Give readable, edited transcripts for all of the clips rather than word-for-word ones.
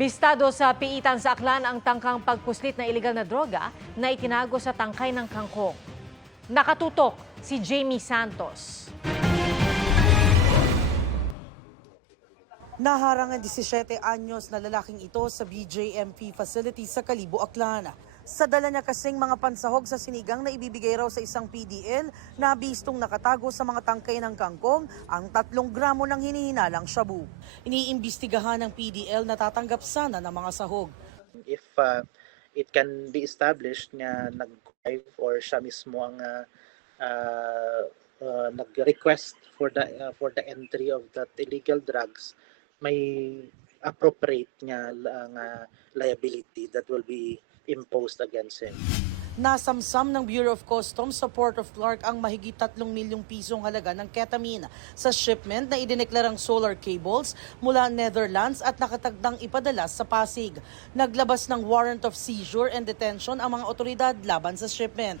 Bistado sa piitan sa Aklan ang tangkang pagpuslit na iligal na droga na itinago sa tangkay ng kangkong. Nakatutok si Jamie Santos. Naharang ang 17 anyos na lalaking ito sa BJMP facility sa Kalibo, Aklan. Sa dala niya kasing mga pansahog sa sinigang na ibibigay raw sa isang PDL na bistong nakatago sa mga tangkay ng kangkong ang 3 gramo ng hinihinalang shabu. Iniimbestigahan ng PDL na tatanggap sana ng mga sahog. If it can be established na nag-drive or siya mismo ang nag-request for the entry of that illegal drugs, may appropriate nga liability that will be imposed against him. Nasamsam ng Bureau of Customs sa Port of Clark ang mahigit 3 milyong pisong halaga ng ketamine sa shipment na idineklarang solar cables mula Netherlands at nakatagdang ipadala sa Pasig. Naglabas ng warrant of seizure and detention ang mga otoridad laban sa shipment.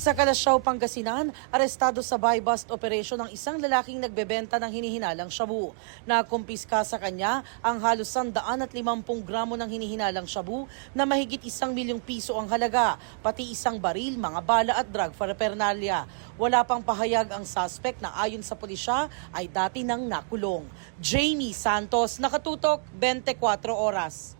Sa Kalasyaw, Pangasinan, arestado sa buy-bust operation ng isang lalaking nagbebenta ng hinihinalang shabu. Nakumpiska sa kanya ang halos 150 gramo ng hinihinalang shabu na mahigit 1 milyong piso ang halaga, pati isang baril, mga bala at drug paraphernalia. Wala pang pahayag ang suspect na ayon sa pulisya ay dati nang nakulong. Jamie Santos, Nakatutok, 24 Oras.